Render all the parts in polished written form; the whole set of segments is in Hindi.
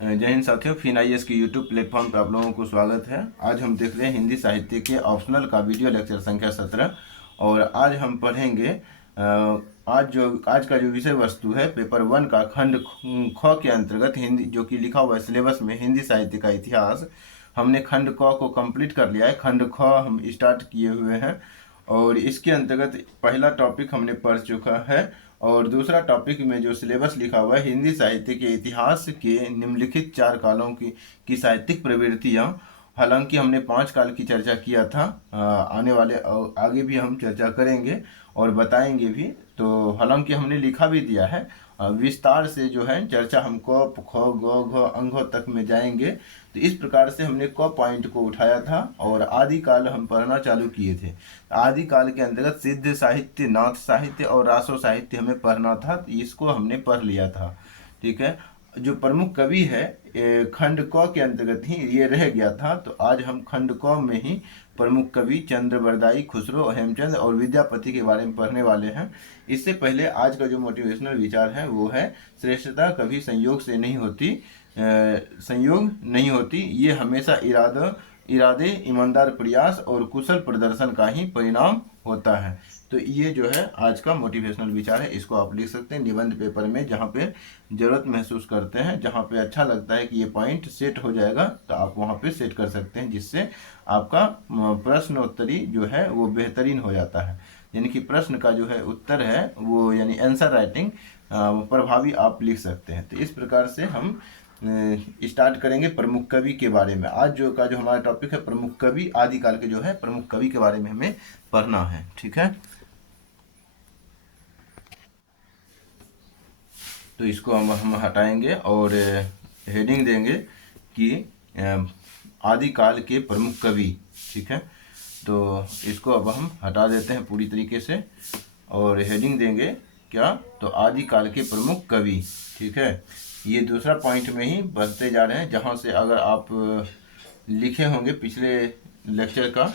जय हिंद साथियों, फिन आईएएस के यूट्यूब प्लेटफॉर्म पर आप लोगों को स्वागत है। आज हम देख रहे हैं हिंदी साहित्य के ऑप्शनल का वीडियो लेक्चर संख्या 17। और आज हम पढ़ेंगे आज का जो विषय वस्तु है पेपर 1 का खंड ख के अंतर्गत हिंदी, जो कि लिखा हुआ है सिलेबस में हिंदी साहित्य का इतिहास। हमने खंड क को कंप्लीट कर लिया है, खंड ख हम स्टार्ट किए हुए हैं और इसके अंतर्गत पहला टॉपिक हमने पढ़ चुका है। और दूसरा टॉपिक में जो सिलेबस लिखा हुआ है हिंदी साहित्य के इतिहास के निम्नलिखित 4 कालों की साहित्यिक प्रवृत्तियाँ। हालांकि हमने 5 काल की चर्चा किया था, आने वाले आगे भी हम चर्चा करेंगे और बताएंगे भी। तो हालांकि हमने लिखा भी दिया है, विस्तार से जो है चर्चा हम क ख ग घ अंघ तक में जाएंगे। तो इस प्रकार से हमने क पॉइंट को उठाया था और आदि काल हम पढ़ना चालू किए थे। आदि काल के अंतर्गत सिद्ध साहित्य, नाथ साहित्य और रासो साहित्य हमें पढ़ना था, तो इसको हमने पढ़ लिया था। ठीक है। जो प्रमुख कवि है खंड क के अंतर्गत ही ये रह गया था, तो आज हम खंड क में ही प्रमुख कवि चंद्रबरदाई, खुसरो, हेमचंद और विद्यापति के बारे में पढ़ने वाले हैं। इससे पहले आज का जो मोटिवेशनल विचार है वो है, श्रेष्ठता कभी संयोग से नहीं होती, संयोग नहीं होती, ये हमेशा इरादे, ईमानदार प्रयास और कुशल प्रदर्शन का ही परिणाम होता है। तो ये जो है आज का मोटिवेशनल विचार है, इसको आप लिख सकते हैं निबंध पेपर में, जहाँ पे ज़रूरत महसूस करते हैं, जहाँ पे अच्छा लगता है कि ये पॉइंट सेट हो जाएगा तो आप वहाँ पे सेट कर सकते हैं, जिससे आपका प्रश्नोत्तरी जो है वो बेहतरीन हो जाता है। यानी कि प्रश्न का जो है उत्तर है वो, यानी आंसर राइटिंग प्रभावी आप लिख सकते हैं। तो इस प्रकार से हम स्टार्ट करेंगे प्रमुख कवि के बारे में। आज जो हमारा टॉपिक है प्रमुख कवि, आदिकाल के जो है प्रमुख कवि के बारे में हमें पढ़ना है। ठीक है, तो इसको हम हटाएंगे और हेडिंग देंगे कि आदिकाल के प्रमुख कवि। ठीक है, तो इसको अब हम हटा देते हैं पूरी तरीके से और हेडिंग देंगे क्या, तो आदिकाल के प्रमुख कवि। ठीक है, ये दूसरा पॉइंट में ही बढ़ते जा रहे हैं, जहाँ से अगर आप लिखे होंगे पिछले लेक्चर का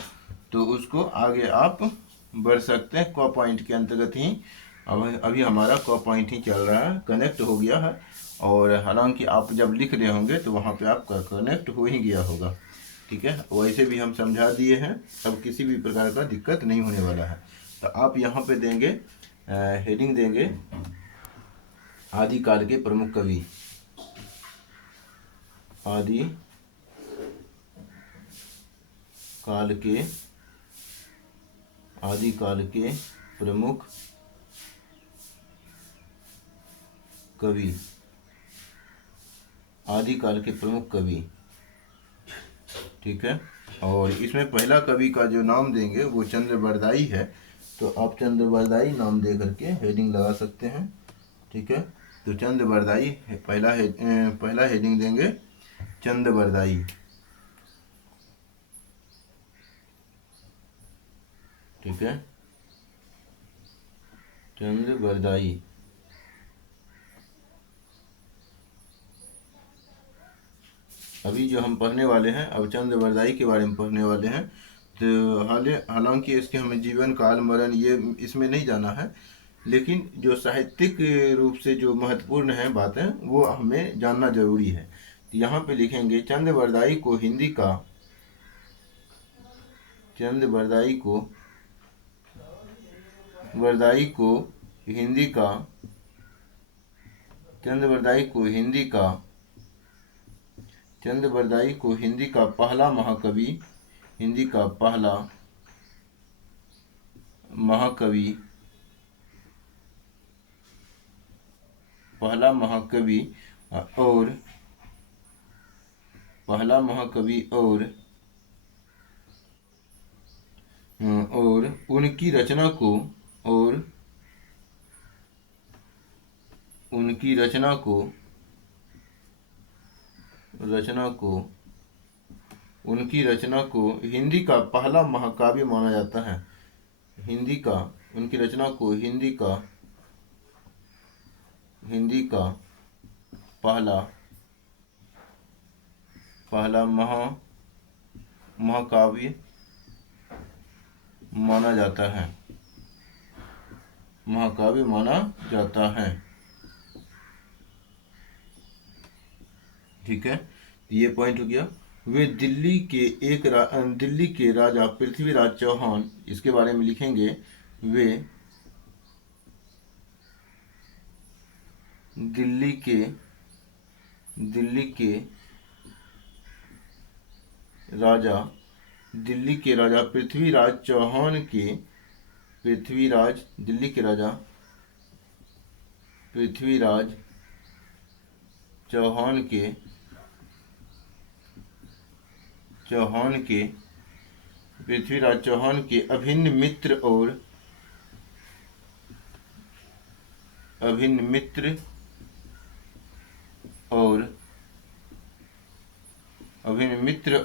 तो उसको आगे आप बढ़ सकते हैं। क पॉइंट के अंतर्गत ही अब अभी हमारा क पॉइंट ही चल रहा है, कनेक्ट हो गया है। और हालांकि आप जब लिख रहे होंगे तो वहाँ पे आपका कनेक्ट हो ही गया होगा। ठीक है, वैसे भी हम समझा दिए हैं, अब किसी भी प्रकार का दिक्कत नहीं होने वाला है। तो आप यहाँ पे देंगे हेडिंग देंगे आदिकाल के प्रमुख कवि, आदि काल के प्रमुख कवि, आदिकाल के प्रमुख कवि। ठीक है, और इसमें पहला कवि का जो नाम देंगे वो चंद्रबरदाई है, तो आप चंद्रबरदाई नाम दे करके हेडिंग लगा सकते हैं। ठीक है, तो चंद्रबरदाई पहला हेडिंग देंगे चंद्रबरदाई। ठीक है, चंद्रबरदाई। अभी जो हम पढ़ने वाले हैं, अब चंद्रबरदाई के बारे में पढ़ने वाले हैं। तो हालांकि इसके हमें जीवन काल मरण ये इसमें नहीं जाना है, लेकिन जो साहित्यिक रूप से जो महत्वपूर्ण है बातें वो हमें जानना जरूरी है। तो यहाँ पे लिखेंगे चंद्रबरदाई को हिंदी का, चंद्रबरदाई को बरदाई को हिंदी का, चंद्रबरदाई को हिंदी का, चंद्रबरदाई को हिंदी का पहला महाकवि, हिंदी का पहला महाकवि, पहला महाकवि और पहला महाकवि और उनकी रचना को, और उनकी रचना को उनकी रचना को हिंदी का पहला महाकाव्य माना जाता है। हिंदी का, उनकी रचना को हिंदी का पहला महाकाव्य माना जाता है, महाकाव्य माना जाता है। ठीक है, ये पॉइंट हो गया। वे दिल्ली के राजा पृथ्वीराज चौहान, इसके बारे में लिखेंगे। वे दिल्ली के राजा पृथ्वीराज चौहान के दिल्ली के राजा पृथ्वीराज चौहान के अभिन्न मित्र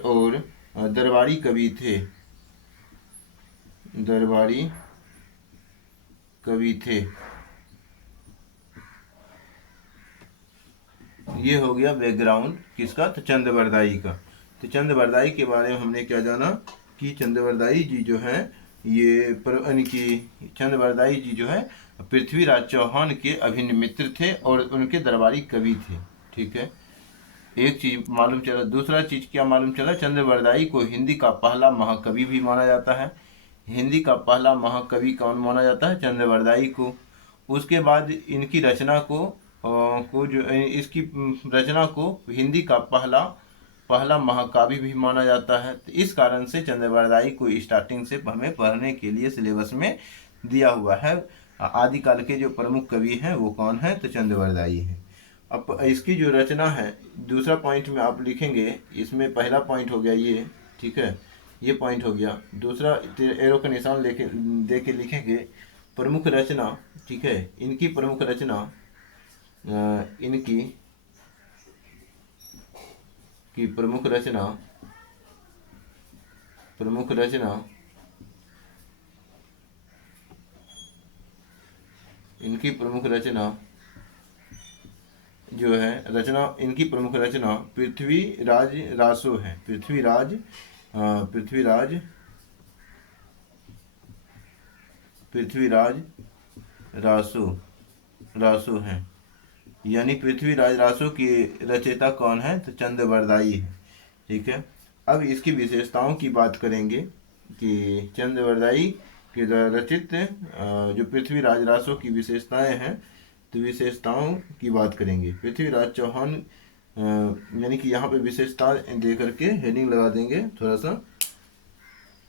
और दरबारी कवि थे। ये हो गया बैकग्राउंड किसका, तो चंद्रवरदाई का। तो चंद्रवरदाई के बारे में हमने क्या जाना कि चंद्रवरदाई जी जो है चंद्रवरदाई जी जो है पृथ्वीराज चौहान के अभिन्न मित्र थे और उनके दरबारी कवि थे। ठीक है, एक चीज मालूम चला। दूसरा चीज क्या मालूम चला, चंद्रवरदाई को हिंदी का पहला महाकवि भी माना जाता है। हिंदी का पहला महाकवि कौन माना जाता है, चंद्रवरदाई को। उसके बाद इनकी रचना इसकी रचना को हिंदी का पहला महाकाव्य भी माना जाता है। तो इस कारण से चंद्रवरदाई को स्टार्टिंग से हमें पढ़ने के लिए सिलेबस में दिया हुआ है। आदिकाल के जो प्रमुख कवि हैं वो कौन है, तो चंद्रवरदाई है। अब इसकी जो रचना है, दूसरा पॉइंट में आप लिखेंगे। इसमें पहला पॉइंट हो गया ये, ठीक है, ये पॉइंट हो गया। दूसरा एरो का निशान दे के लिखेंगे प्रमुख रचना। ठीक है, इनकी प्रमुख रचना प्रमुख रचना जो है इनकी प्रमुख रचना पृथ्वीराज रासो है। पृथ्वीराज रासो है। यानी पृथ्वीराज रासो की रचयिता कौन है, तो चंद्रवरदाई है। ठीक है, अब इसकी विशेषताओं की बात करेंगे कि चंद्रवरदाई के रचित जो पृथ्वीराज रासो की विशेषताएं हैं, तो विशेषताओं की बात करेंगे। पृथ्वीराज चौहान यानी कि यहाँ पे विशेषता दे करके हेडिंग लगा देंगे थोड़ा सा,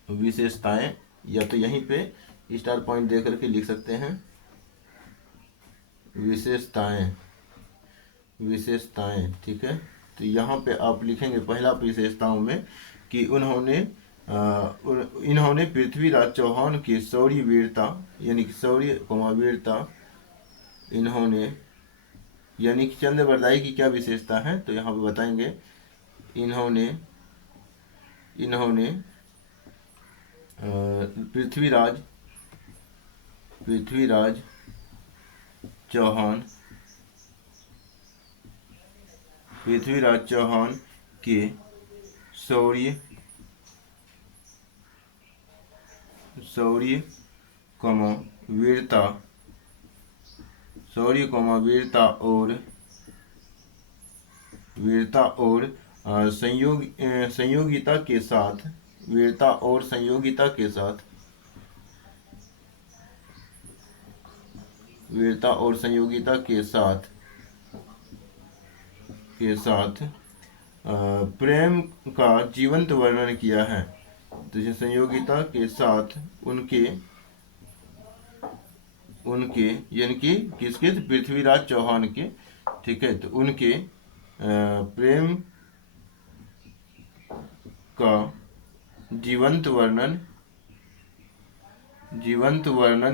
विशेषताएं, या तो यहीं पे स्टार पॉइंट दे करके लिख सकते हैं विशेषताएं। ठीक है, तो यहाँ पे आप लिखेंगे पहला विशेषताओं में कि इन्होंने पृथ्वीराज चौहान की शौर्य वीरता, यानी कि शौर्य वीरता, इन्होंने यानी कि चंद्रवरदाई की क्या विशेषता है, तो यहाँ पे बताएंगे। इन्होंने पृथ्वीराज चौहान के शौर्य वीरता और संयोगिता के साथ प्रेम का जीवंत वर्णन किया है। तो संयोगिता के साथ उनके यानी कि किसके, तो पृथ्वीराज चौहान के। ठीक है, तो उनके प्रेम का जीवंत वर्णन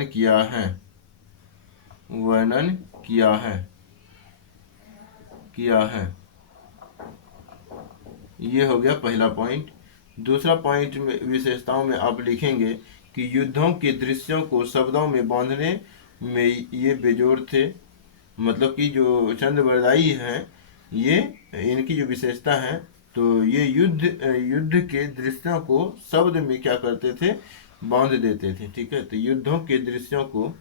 किया है। ये हो गया पहला पॉइंट। दूसरा पॉइंट में विशेषताओं में आप लिखेंगे कि युद्धों के दृश्यों को शब्दों में बांधने में ये बेजोड़ थे। मतलब कि जो चंद्रवरदाई हैं, ये इनकी जो विशेषता है, तो ये युद्ध के दृश्यों को शब्द में क्या करते थे, बांध देते थे। ठीक है, तो युद्धों के दृश्यों को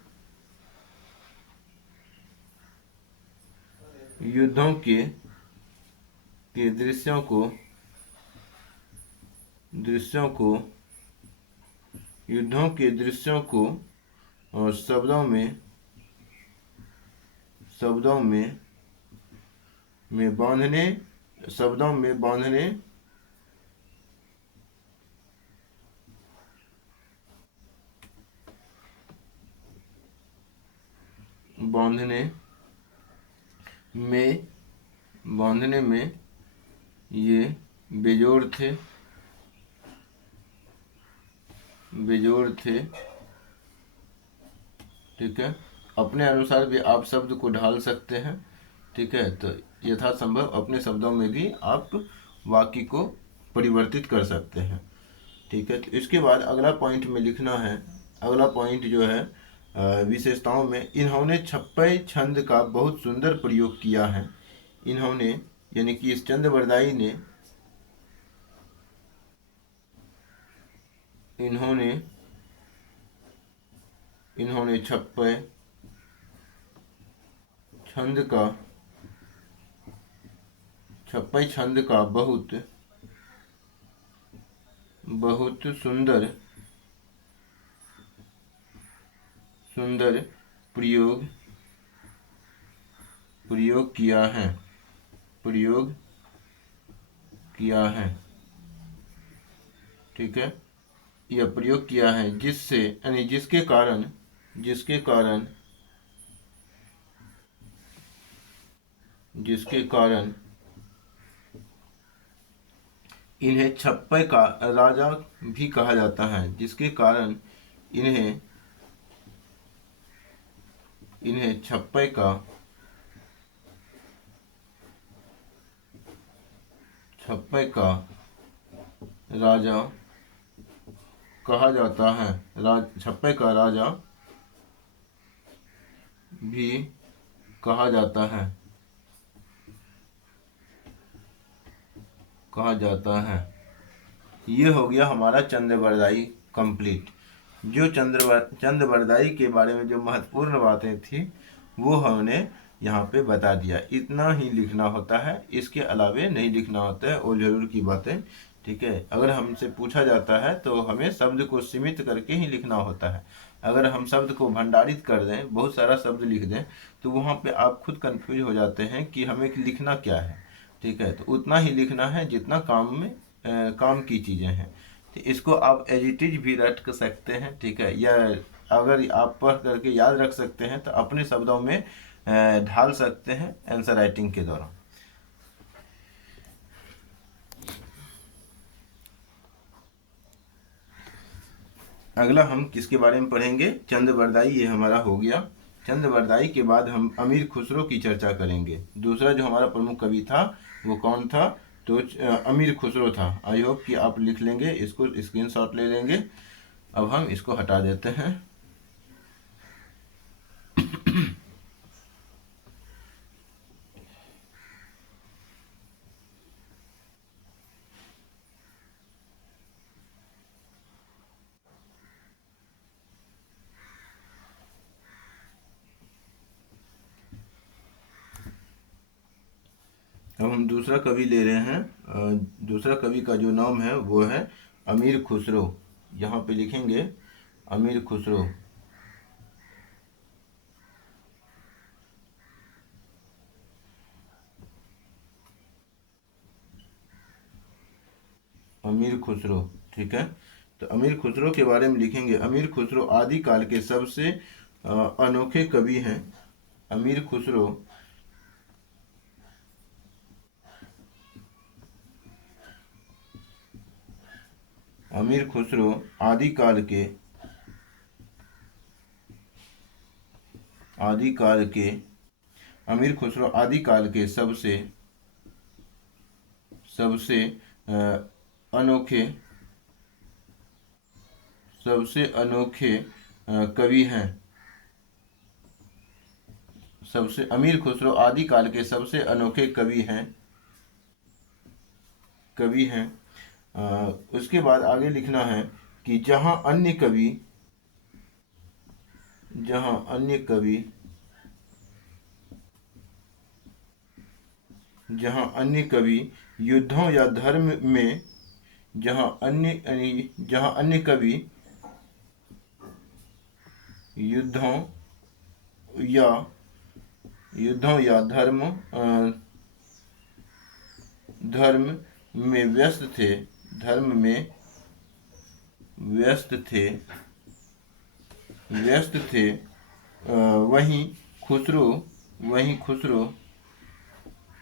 के दृश्यों को युद्धों के दृश्यों को और शब्दों में बांधने बांधने में ये बेजोड़ थे। ठीक है, अपने अनुसार भी आप शब्द को ढाल सकते हैं। ठीक है, तो यथासंभव अपने शब्दों में भी आप वाक्य को परिवर्तित कर सकते हैं। ठीक है, तो इसके बाद अगला पॉइंट में लिखना है। अगला पॉइंट जो है विशेषताओं में, इन्होंने छप्पय छंद का बहुत सुंदर प्रयोग किया है। इन्होंने यानी कि इस चंद्रबरदाई ने छप्पय छंद का बहुत सुंदर प्रयोग किया है। ठीक है, यह प्रयोग किया है जिससे यानी जिसके कारण इन्हें छप्पय का राजा भी कहा जाता है। जिसके कारण इन्हें छप्पय का राजा कहा जाता है। छप्पय का राजा भी कहा जाता है। ये हो गया हमारा चंद्रबरदाई कंप्लीट। जो चंद्रबरदाई के बारे में जो महत्वपूर्ण बातें थी वो हमने यहाँ पे बता दिया। इतना ही लिखना होता है, इसके अलावे नहीं लिखना होता है और जरूर की बातें। ठीक है, अगर हमसे पूछा जाता है तो हमें शब्द को सीमित करके ही लिखना होता है। अगर हम शब्द को भंडारित कर दें, बहुत सारा शब्द लिख दें, तो वहाँ पे आप खुद कंफ्यूज हो जाते हैं कि हमें लिखना क्या है। ठीक है, तो उतना ही लिखना है जितना काम की चीज़ें हैं। तो इसको आप एज इट इज भी रट सकते हैं। ठीक है, या अगर आप पढ़ करके याद रख सकते हैं तो अपने शब्दों में ढाल सकते हैं आंसर राइटिंग के दौरान। अगला हम किसके बारे में पढ़ेंगे? चंद्रबरदाई, ये हमारा हो गया। चंद्रबरदाई के बाद हम अमीर खुसरो की चर्चा करेंगे। दूसरा जो हमारा प्रमुख कवि था वो कौन था? तो अमीर खुसरो था। आई होप कि आप लिख लेंगे, इसको स्क्रीनशॉट ले लेंगे। अब हम इसको हटा देते हैं। अब हम दूसरा कवि ले रहे हैं। दूसरा कवि का जो नाम है वो है अमीर खुसरो। यहाँ पे लिखेंगे अमीर खुसरो। अमीर खुसरो, ठीक है। तो अमीर खुसरो के बारे में लिखेंगे, अमीर खुसरो आदिकाल के सबसे अनोखे कवि हैं। अमीर खुसरो आदिकाल के सबसे अनोखे कवि हैं। अमीर खुसरो आदिकाल के सबसे अनोखे कवि हैं। उसके बाद आगे लिखना है कि जहाँ अन्य कवि जहाँ अन्य कवि युद्धों या धर्म में जहाँ अन्य कवि युद्धों या धर्म में व्यस्त थे।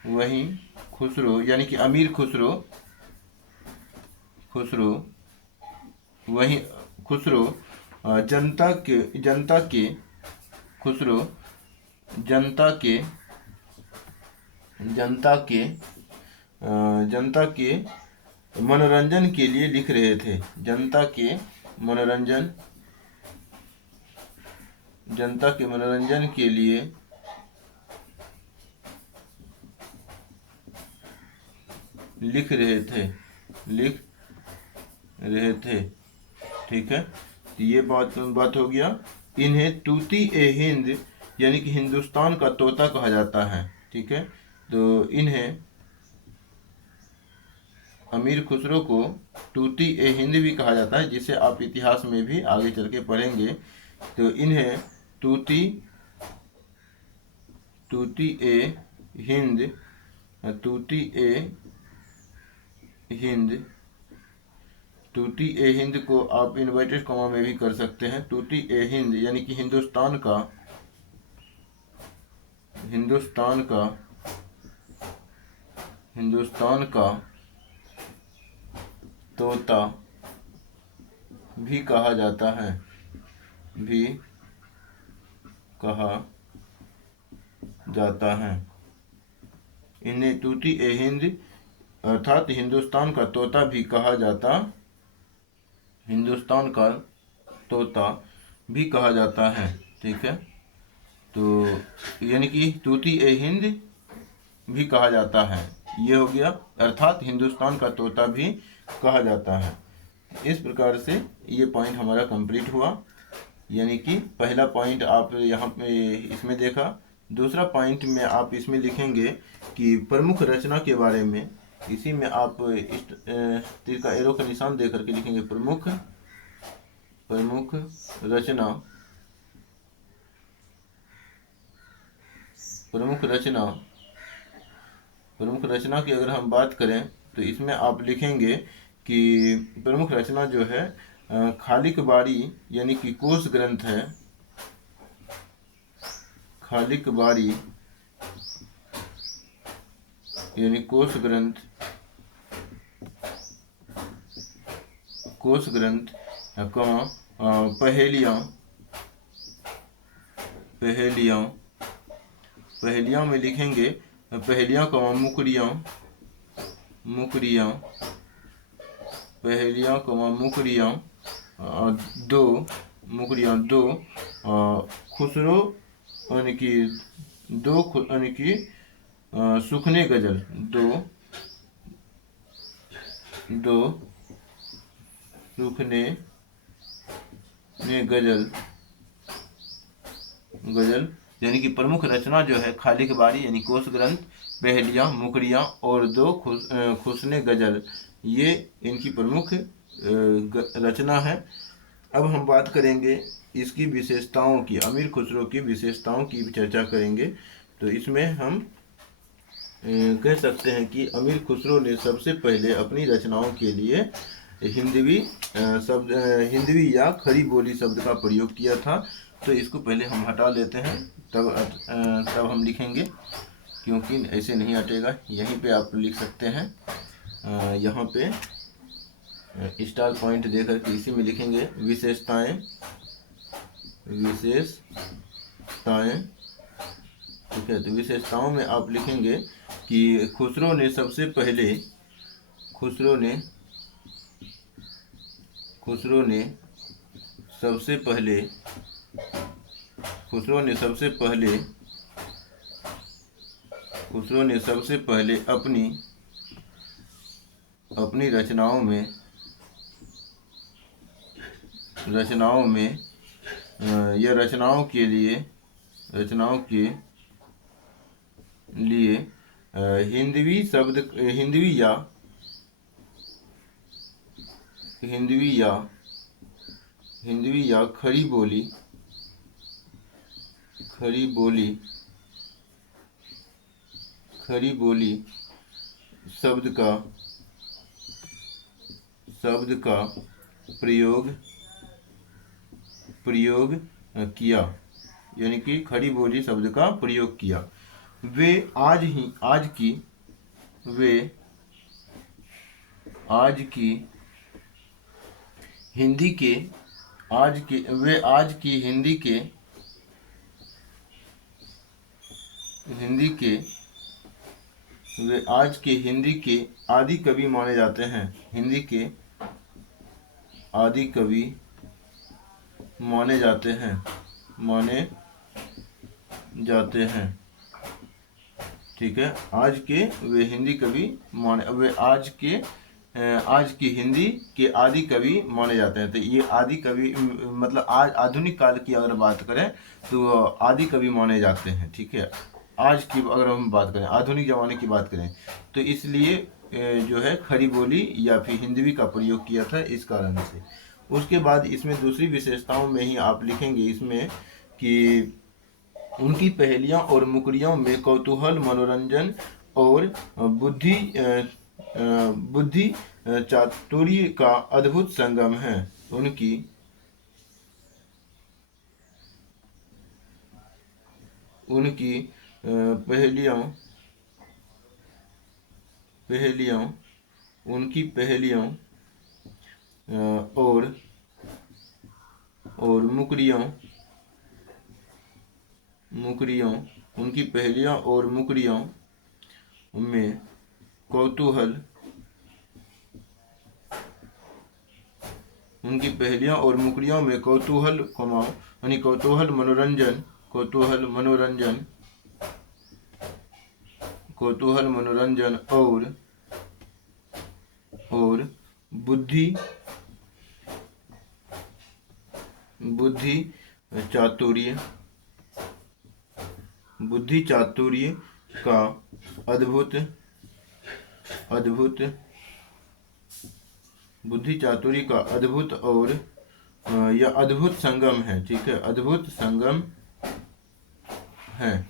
वहीं खुसरो यानी कि अमीर खुसरो वहीं खुसरो जनता के मनोरंजन के लिए लिख रहे थे। जनता के मनोरंजन के लिए लिख रहे थे। ठीक है, तो ये बात हो गया। इन्हें तूती ए हिंद यानी कि हिंदुस्तान का तोता कहा जाता है। ठीक है, तो इन्हें अमीर खुसरो को तूती ए हिंद भी कहा जाता है, जिसे आप इतिहास में भी आगे चल के पढ़ेंगे। तो इन्हें तूती ए हिंद तूती ए हिंद को आप इन्वर्टेड कॉमा में भी कर सकते हैं। तूती ए हिंद यानी कि हिंदुस्तान का तोता भी कहा जाता है। इन्हें तूती ए हिंद अर्थात हिंदुस्तान का तोता भी कहा जाता है। ठीक है, तो यानी कि तूती ए हिंद भी कहा जाता है, ये हो गया, अर्थात हिंदुस्तान का तोता भी कहा जाता है। इस प्रकार से ये पॉइंट हमारा कंप्लीट हुआ। यानी कि पहला पॉइंट आप यहाँ पे इसमें देखा। दूसरा पॉइंट में आप इसमें लिखेंगे कि प्रमुख रचना के बारे में। इसी में आप इस तीर का एरो का निशान दे करके लिखेंगे प्रमुख रचना की अगर हम बात करें तो इसमें आप लिखेंगे कि प्रमुख रचना जो है खालिक बारी यानी कि कोश ग्रंथ है। खालिक बारी यानी कोश ग्रंथ पहेलियां में लिखेंगे पहेलियां मुकरियां दो खुसरो यानी कि सुखने गजल दो सुखने गजल यानी कि प्रमुख रचना जो है खालिक बारी यानी कोश ग्रंथ, पहेलियां, मुकरियां और दो खुसने गजल, ये इनकी प्रमुख रचना है। अब हम बात करेंगे इसकी विशेषताओं की, अमीर खुसरो की विशेषताओं की चर्चा करेंगे। तो इसमें हम कह सकते हैं कि अमीर खुसरो ने सबसे पहले अपनी रचनाओं के लिए हिंदवी या खड़ी बोली शब्द का प्रयोग किया था। तो इसको पहले हम हटा लेते हैं, तब हम लिखेंगे, क्योंकि ऐसे नहीं हटेगा। यहीं पे आप लिख सकते हैं, यहाँ पे स्टार पॉइंट देकर के इसी में लिखेंगे विशेषताएं। ठीक है, तो विशेषताओं में आप लिखेंगे कि खुसरो ने सबसे पहले अपनी रचनाओं में या रचनाओं के लिए हिंदवी शब्द हिंदवी या खड़ी बोली शब्द का प्रयोग किया, यानी कि खड़ी बोली शब्द का प्रयोग किया। वे आज की हिंदी के आदि कवि माने जाते हैं। हिंदी के आदि कवि माने जाते हैं। ठीक है, आज के वे हिंदी कवि माने, वे आज की हिंदी के आदि कवि माने जाते हैं। तो ये आदि कवि मतलब आज आधुनिक काल की अगर बात करें तो आदि कवि माने जाते हैं। ठीक है, आज की अगर हम बात करें, आधुनिक ज़माने की बात करें, तो इसलिए जो है खड़ी बोली या फिर हिंदवी का प्रयोग किया था, इस कारण से। उसके बाद इसमें दूसरी विशेषताओं में ही आप लिखेंगे इसमें कि उनकी पहेलियाँ और मुकरियों में कौतूहल, मनोरंजन और बुद्धि चातुर्य का अद्भुत संगम है। उनकी पहेलियों और मुकरियों में कौतूहल, यानी कौतूहल मनोरंजन और बुद्धि चातुर्य का अद्भुत और यह अद्भुत संगम है। ठीक है, अद्भुत संगम है,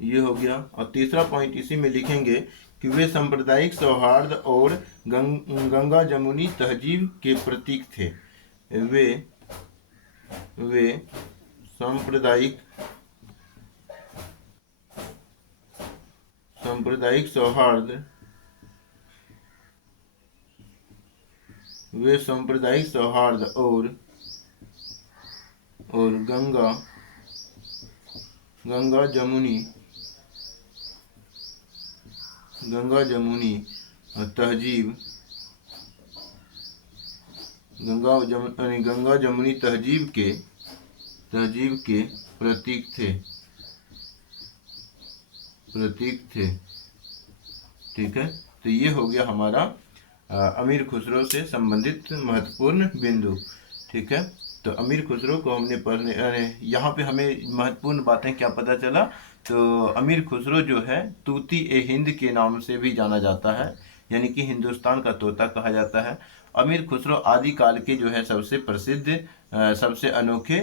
ये हो गया। और तीसरा पॉइंट इसी में लिखेंगे कि वे सांप्रदायिक सौहार्द और गंगा जमुनी तहजीब के प्रतीक थे। वे सांप्रदायिक सौहार्द और गंगा जमुनी तहजीब गंगा जमुनी तहजीब के प्रतीक थे। ठीक है, तो ये हो गया हमारा अमीर खुसरो से संबंधित महत्वपूर्ण बिंदु। ठीक है, तो अमीर खुसरो को हमने यहाँ पे हमें महत्वपूर्ण बातें क्या पता चला, तो अमीर खुसरो जो है तूती ए हिंद के नाम से भी जाना जाता है, यानी कि हिंदुस्तान का तोता कहा जाता है। अमीर खुसरो आदि काल के जो है सबसे प्रसिद्ध, सबसे अनोखे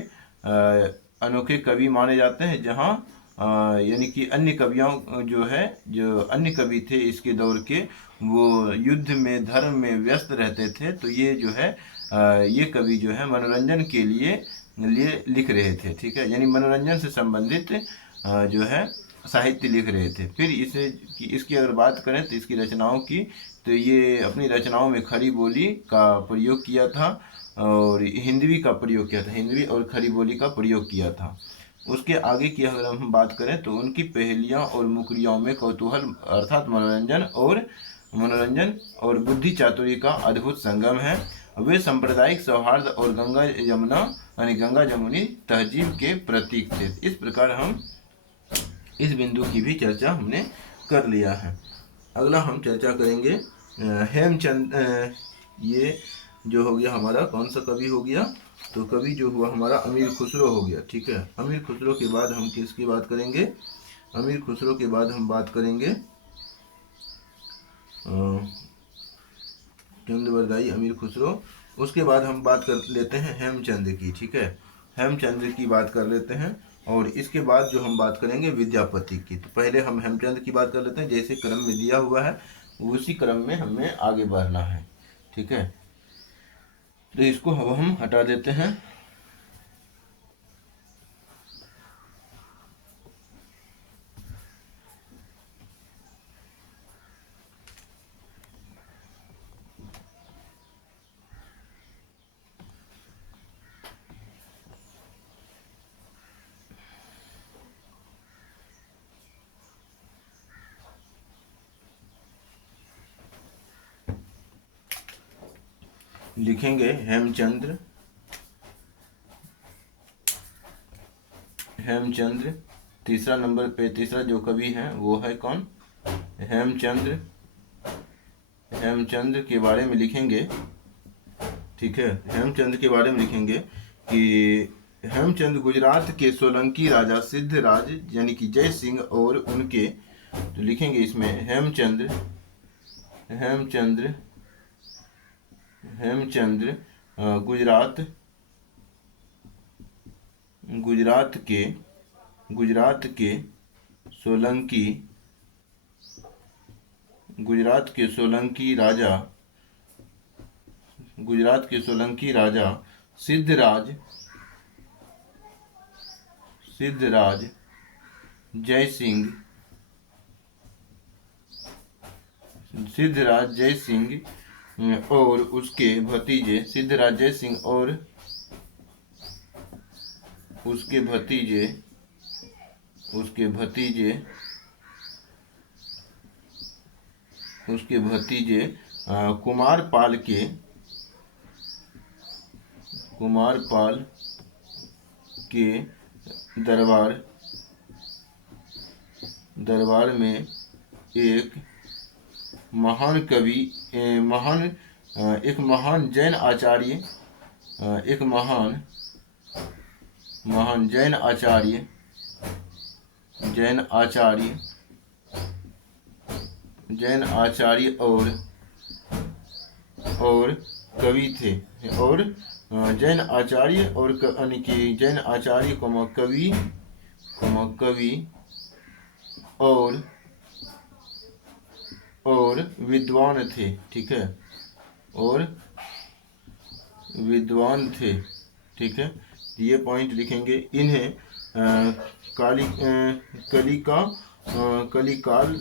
कवि माने जाते हैं, जहाँ यानी कि अन्य कवियों जो अन्य कवि थे इसके दौर के, वो युद्ध में, धर्म में व्यस्त रहते थे। तो ये जो है ये कवि जो है मनोरंजन के लिए लिख रहे थे। ठीक है, यानी मनोरंजन से संबंधित जो है साहित्य लिख रहे थे। फिर इसकी अगर बात करें तो इसकी रचनाओं की, तो ये अपनी रचनाओं में खड़ी बोली का प्रयोग किया था और हिंदवी का प्रयोग किया था, हिंदवी और खड़ी बोली का प्रयोग किया था। उसके आगे की अगर हम बात करें तो उनकी पहेलियाँ और मुकरियों में कौतूहल अर्थात मनोरंजन और बुद्धि चातुर्य का अद्भुत संगम है। वे सांप्रदायिक सौहार्द और गंगा जमुनी तहजीब के प्रतीक थे। इस प्रकार हम इस बिंदु की भी चर्चा हमने कर लिया है। अगला हम चर्चा करेंगे हेमचंद। ये जो हो गया हमारा कौन सा कवि हो गया, तो कवि जो हुआ हमारा अमीर खुसरो हो गया। ठीक है, अमीर खुसरो के बाद हम किसकी बात करेंगे, अमीर खुसरो के बाद हम बात करेंगे चंद्रवरदाई अमीर खुसरो। उसके बाद हम बात कर लेते हैं हेमचंद की, ठीक है, हेमचंद की बात कर लेते हैं। और इसके बाद जो हम बात करेंगे विद्यापति की। तो पहले हम हेमचंद की बात कर लेते हैं, जैसे क्रम में दिया हुआ है उसी क्रम में हमें आगे बढ़ना है, ठीक है। तो इसको अब हम हटा देते हैं। लिखेंगे हेमचंद्र, हेमचंद्र। तीसरा नंबर पे तीसरा जो कवि है वो है कौन? हेमचंद्र। हेमचंद्र के बारे में लिखेंगे, ठीक है, हेमचंद्र के बारे में लिखेंगे कि हेमचंद गुजरात के सोलंकी राजा सिद्धराज यानी कि जय सिंह और उनके, तो लिखेंगे इसमें हेमचंद्र, हेमचंद्र, हेमचंद्र गुजरात, गुजरात के सोलंकी, गुजरात के सोलंकी राजा, गुजरात के सोलंकी राजा सिद्धराज, सिद्धराज जय सिंह, सिद्धराज जय सिंह और उसके भतीजे, सिद्धराज जय सिंह और उसके भतीजे, उसके भतीजे, उसके भतीजे कुमारपाल के, कुमारपाल के दरबार, दरबार में एक महान कवि, एक महान जैन आचार्य, एक महान जैन आचार्य, जैन आचार्य, जैन आचार्य और कवि थे। और जैन आचार्य और यानी कि जैन आचार्य कवि, कवि और विद्वान थे, ठीक है, और विद्वान थे, ठीक है। ये पॉइंट लिखेंगे। इन्हें कलिकाल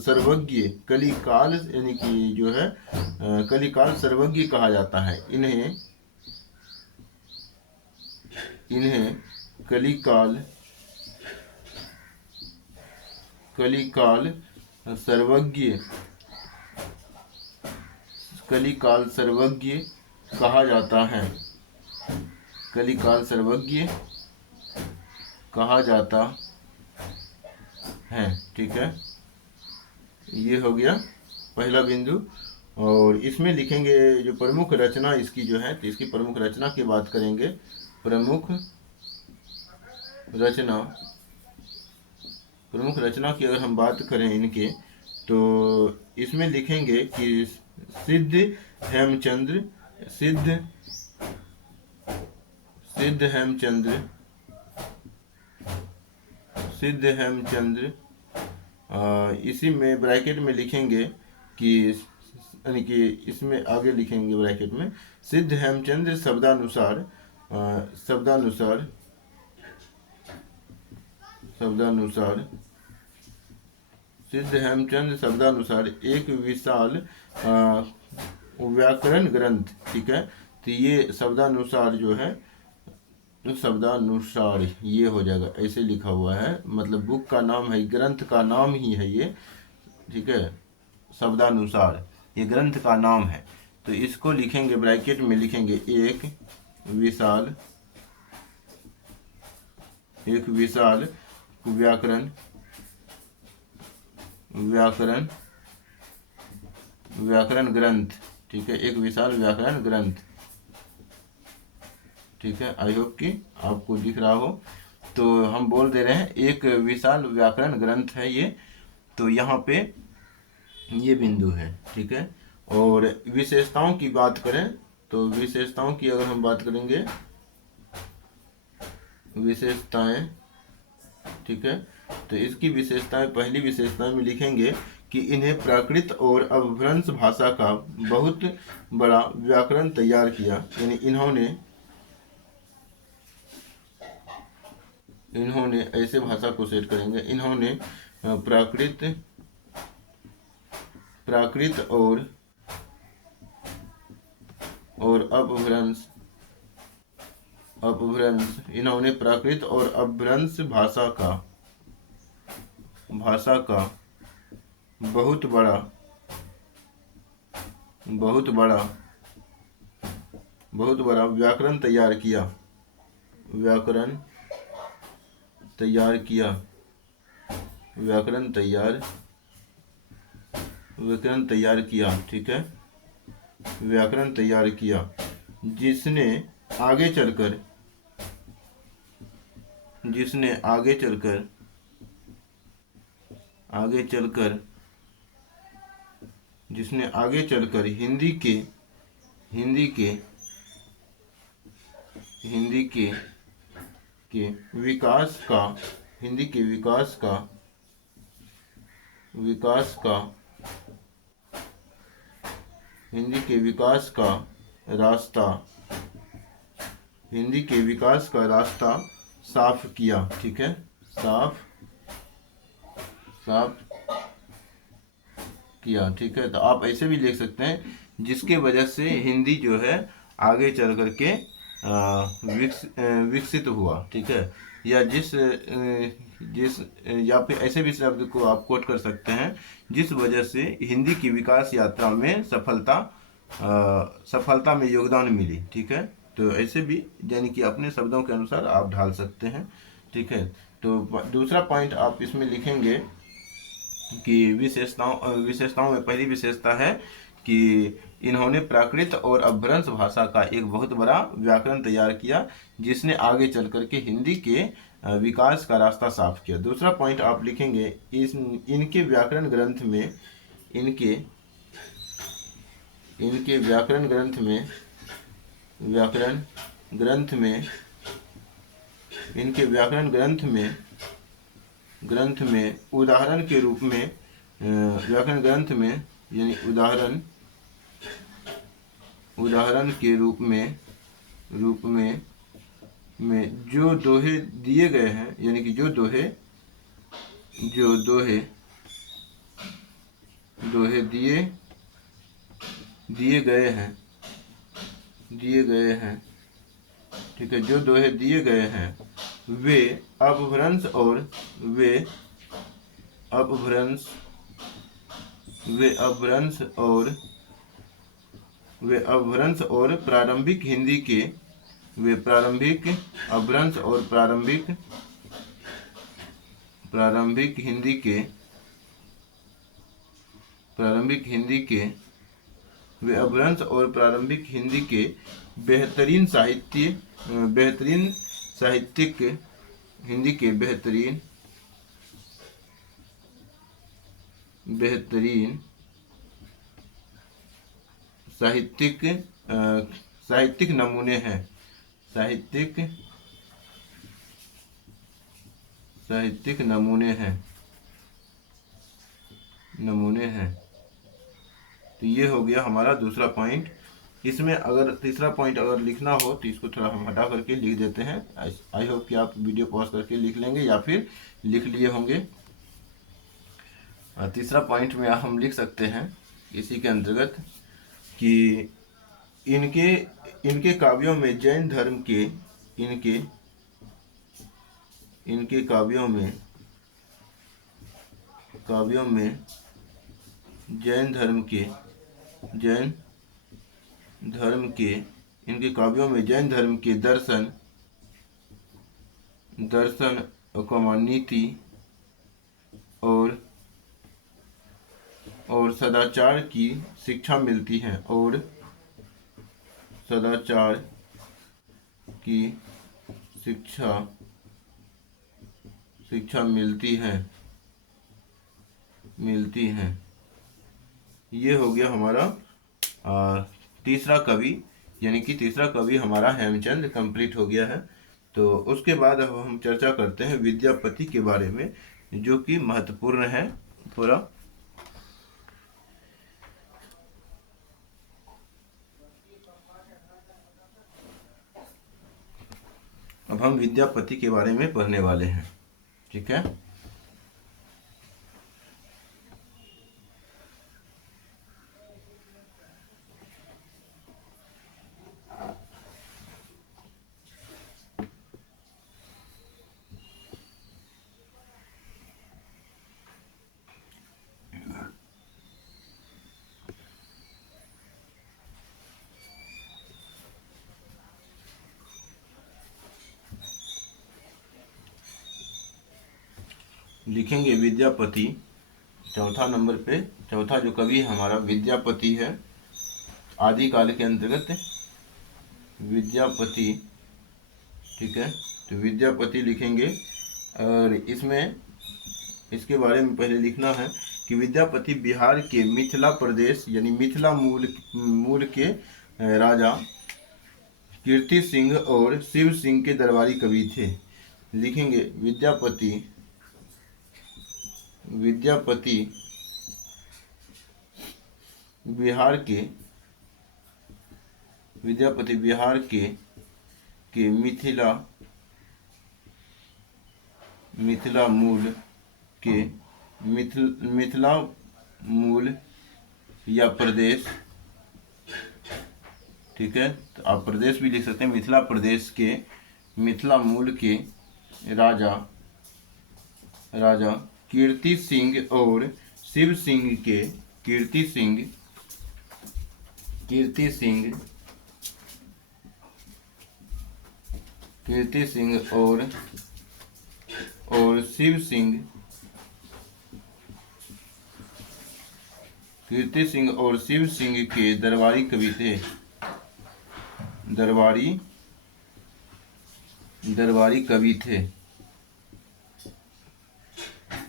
सर्वज्ञ, कलिकाल यानी कि जो है कलिकाल सर्वज्ञ कहा जाता है। इन्हें कलिकाल, कलिकाल सर्वज्ञ, कलिकाल सर्वज्ञ कहा जाता है, कलिकाल सर्वज्ञ कहा जाता है, ठीक है। ये हो गया पहला बिंदु। और इसमें लिखेंगे जो प्रमुख रचना इसकी जो है, तो इसकी प्रमुख रचना की बात करेंगे। प्रमुख रचना, प्रमुख रचना की अगर हम बात करें इनके, तो इसमें लिखेंगे कि सिद्ध हेमचंद्र, सिद्ध हेमचंद्र, सिद्ध हेमचंद्र, इसी में ब्रैकेट में लिखेंगे कि यानी कि इसमें आगे लिखेंगे ब्रैकेट में सिद्ध हेमचंद्र शब्दानुसार, शब्दानुसार, शब्दानुसार, सिद्ध हेमचंद शब्दानुसार एक विशाल व्याकरण ग्रंथ, ठीक है। तो ये शब्दानुसार जो है, तो शब्दानुसार ये हो जाएगा, ऐसे लिखा हुआ है, मतलब बुक का नाम है, ग्रंथ का नाम ही है ये, ठीक है। शब्दानुसार ये ग्रंथ का नाम है। तो इसको लिखेंगे ब्रैकेट में लिखेंगे एक विशाल, एक विशाल व्याकरण, व्याकरण, व्याकरण ग्रंथ, ठीक है, एक विशाल व्याकरण ग्रंथ, ठीक है। आई होप कि आपको दिख रहा हो। तो हम बोल दे रहे हैं एक विशाल व्याकरण ग्रंथ है ये। तो यहाँ पे ये बिंदु है, ठीक है। और विशेषताओं की बात करें तो विशेषताओं की अगर हम बात करेंगे, विशेषताएं, ठीक है। तो इसकी विशेषताएं, पहली विशेषता में लिखेंगे कि इन्हें प्राकृत और अपभ्रंश भाषा का बहुत बड़ा व्याकरण तैयार किया, यानी इन्होंने ऐसे भाषा को सेट करेंगे, इन्होंने प्राकृत और अपभ्रंश, इन्होंने प्राकृत और अपभ्रंश भाषा का बहुत बड़ा व्याकरण तैयार किया, व्याकरण तैयार किया, ठीक है। व्याकरण तैयार किया जिसने आगे चलकर हिंदी के विकास का रास्ता साफ किया, ठीक है। साफ किया, ठीक है। तो आप ऐसे भी लिख सकते हैं, जिसके वजह से हिंदी जो है आगे चल करके विकसित हुआ, ठीक है। या या फिर ऐसे भी शब्द को आप कोट कर सकते हैं, जिस वजह से हिंदी की विकास यात्रा में सफलता में योगदान मिली, ठीक है। तो ऐसे भी यानी कि अपने शब्दों के अनुसार आप ढाल सकते हैं, ठीक है। तो दूसरा पॉइंट आप इसमें लिखेंगे कि विशेषताओं में पहली विशेषता है कि इन्होंने प्राकृत और अपभ्रंश भाषा का एक बहुत बड़ा व्याकरण तैयार किया, जिसने आगे चल करके हिंदी के विकास का रास्ता साफ किया। दूसरा पॉइंट आप लिखेंगे, इनके व्याकरण ग्रंथ में उदाहरण के रूप में यानी उदाहरण के रूप में जो दोहे दिए गए हैं, यानी कि जो दोहे दिए गए हैं, ठीक है। जो दोहे दिए गए हैं वे अपभ्रंश और प्रारंभिक हिंदी के प्रारंभिक हिंदी के बेहतरीन साहित्यिक नमूने हैं। तो ये हो गया हमारा दूसरा पॉइंट। इसमें अगर तीसरा पॉइंट अगर लिखना हो तो इसको थोड़ा हम हटा करके लिख देते हैं। आई होप कि आप वीडियो पॉज करके लिख लेंगे या फिर लिख लिए होंगे। तीसरा पॉइंट में हम लिख सकते हैं इसी के अंतर्गत कि इनके काव्यों में जैन धर्म के दर्शन नीति और सदाचार की शिक्षा मिलती है, शिक्षा मिलती है। ये हो गया हमारा तीसरा कवि, यानी कि तीसरा कवि हमारा हेमचंद कंप्लीट हो गया है। तो उसके बाद अब हम चर्चा करते हैं विद्यापति के बारे में, जो कि महत्वपूर्ण है थोड़ा। अब हम विद्यापति के बारे में पढ़ने वाले हैं, ठीक है। लिखेंगे विद्यापति, चौथा नंबर पे, चौथा जो कवि हमारा विद्यापति है, आदिकाल के अंतर्गत विद्यापति, ठीक है। तो विद्यापति लिखेंगे, और इसमें इसके बारे में पहले लिखना है कि विद्यापति बिहार के मिथिला प्रदेश यानी मिथिला मूल के राजा कीर्ति सिंह और शिव सिंह के दरबारी कवि थे। लिखेंगे विद्यापति बिहार के मिथिला मूल या प्रदेश, ठीक है। तो आप प्रदेश भी लिख सकते हैं, मिथिला प्रदेश के मिथिला मूल के राजा कीर्ति सिंह और शिव सिंह के कीर्ति सिंह और शिव सिंह के दरबारी कवि थे। दरबारी कवि थे,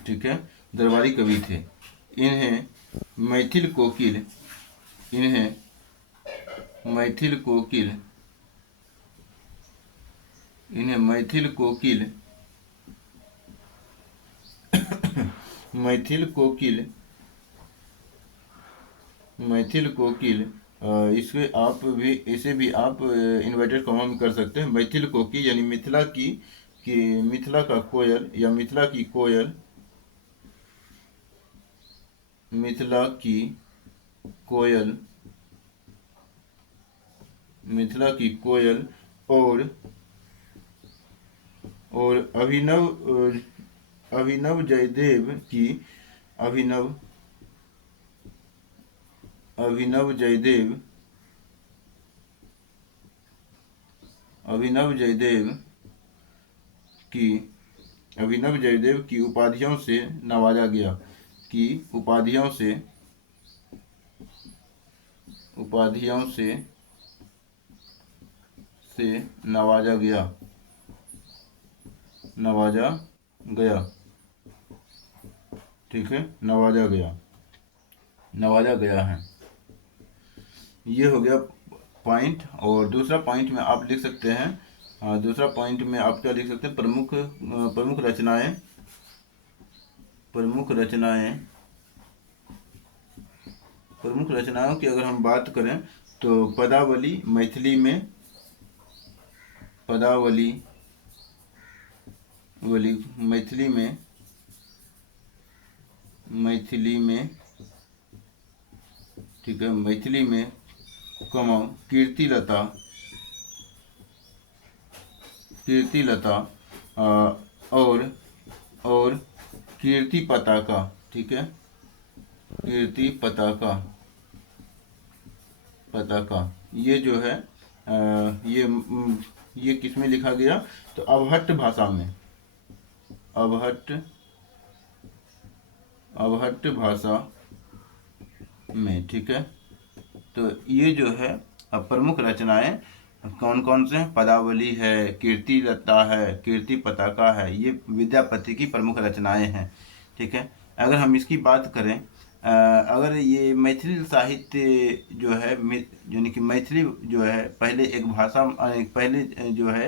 ठीक है, दरबारी कवि थे। इन्हें मैथिल कोकिल इसे भी आप इन्वर्टेड कॉमा में कर सकते हैं। मैथिल कोकिल यानी मिथिला का कोयल या मिथिला की कोयल और अभिनव जयदेव की उपाधियों से नवाजा गया, ठीक है, नवाजा गया है। ये हो गया पॉइंट। और दूसरा पॉइंट में आप लिख सकते हैं, दूसरा पॉइंट में आप क्या लिख सकते हैं, प्रमुख रचनाओं की अगर हम बात करें तो पदावली मैथिली में, ठीक है, मैथिली में कीर्तिलता और कीर्ति पताका, ठीक है, कीर्ति पताका ये जो है ये किस में लिखा गया, तो अवहट्ट भाषा में, ठीक है। तो ये जो है प्रमुख रचनाएं कौन कौन से? पदावली है, कीर्ति लता है, कीर्ति पताका है, ये विद्यापति की प्रमुख रचनाएं हैं। ठीक है। अगर हम इसकी बात करें, अगर ये मैथिली साहित्य जो है, यानी कि मैथिली जो है पहले एक भाषा, पहले जो है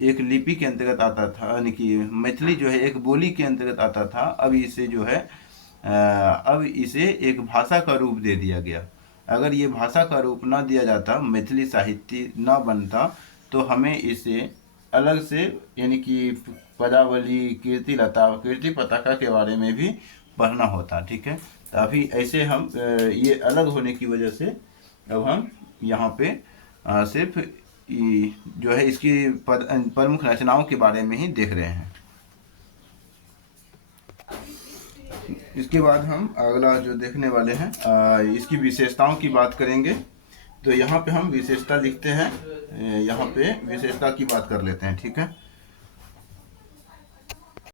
एक लिपि के अंतर्गत आता था, यानी कि मैथिली जो है एक बोली के अंतर्गत आता था। अब इसे जो है अब इसे एक भाषा का रूप दे दिया गया। अगर ये भाषा का रूप ना दिया जाता, मैथिली साहित्य ना बनता, तो हमें इसे अलग से, यानी कि पदावली, कीर्ति लता, कीर्ति पताका के बारे में भी पढ़ना होता। ठीक है। तो अभी ऐसे हम ये अलग होने की वजह से अब हम यहाँ पे सिर्फ जो है इसकी प्रमुख रचनाओं के बारे में ही देख रहे हैं। इसके बाद हम अगला जो देखने वाले हैं इसकी विशेषताओं की बात करेंगे। तो यहाँ पे हम विशेषता लिखते हैं, यहाँ पे विशेषता की बात कर लेते हैं। ठीक है।